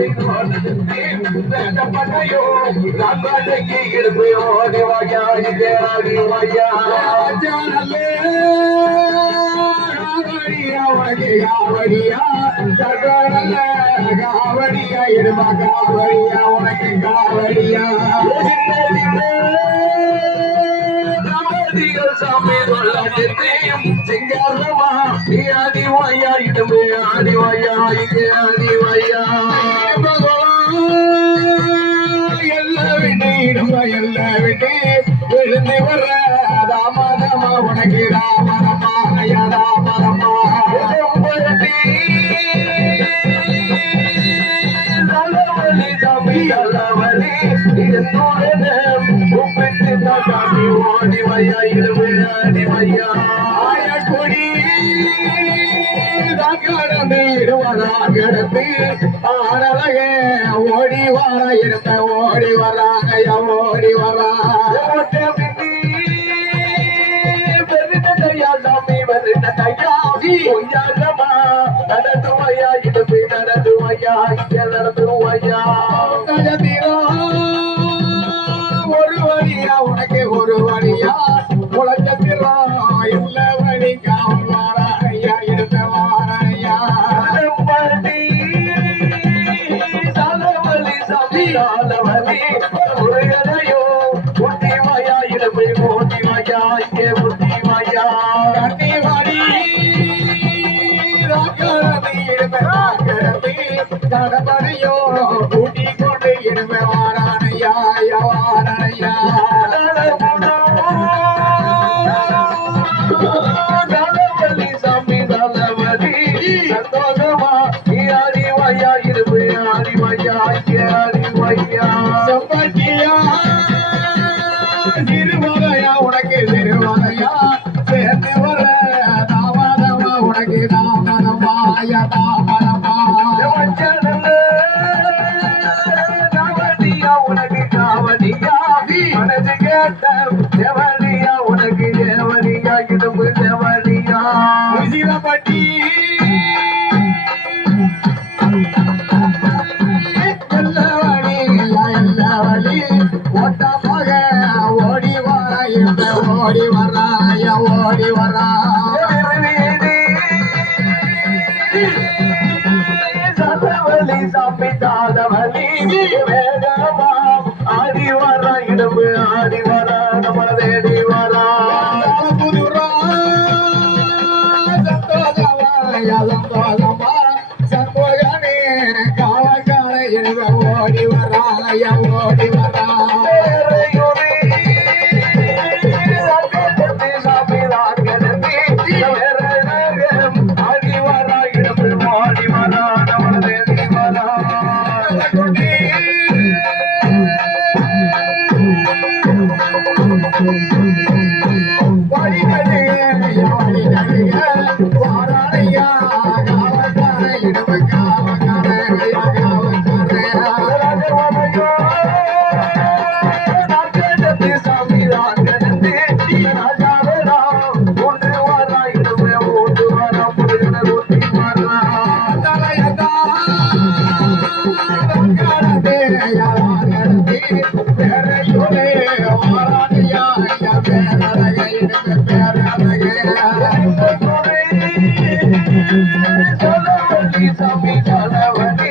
யார் தேடையா அச்சானல்லே காவடியா உனக்கு காவடியா காவடியா காவடியா உனக்கு காவடியா ஆடி வாயா இடுமே ஆடி வாயா இங்கே ஆடி விட்டு இடுமா எல்லாம் விட்டு விழுந்து வர ராமதமா உனக்கு ராமரமா ஆயக்குடி கடந்து இடுவதா கிடந்து ஆடலக ஓடி வர இருந்த ஓடி வராங்க ஓடி வரா. நடத்துவையா இடுப்பு நடத்துவையா இங்க நடத்துவையா கஜதிரா கடபடியோ கூட்டி கொண்டு இருந்த வாரானையா வாரானையா செம்பட்டியா உனக்கு திருவதையா சேர்ந்து வர தாமதமா உனக்கு தேவனியா இடுப்பு தேவனியா உசிலப்பட்டி ஓடி வராய ஓடி வராய ஓடி வரா ஓடி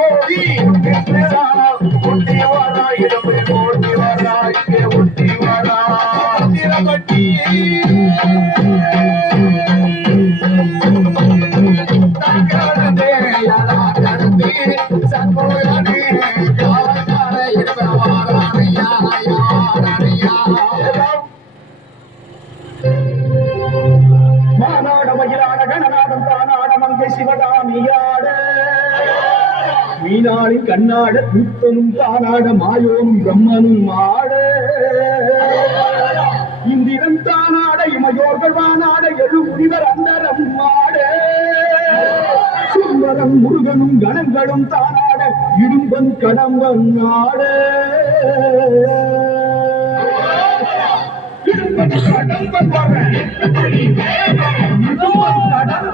மயிலாட கணநாதம் தானாட மங்கை சிவகாமியாட. மீனாளின் கண்ணாட திருத்தனும் தானாட மாயோனும் பிரம்மனும் ஆட. இந்திரன் தானாட இமையோர்கள் வானாட எழு முனிவர் அந்தரம் ஆட. சுந்தரம் முருகனும் கணங்களும் தானாட இடும்பன் கடம்பன் ஆட. கடம்பு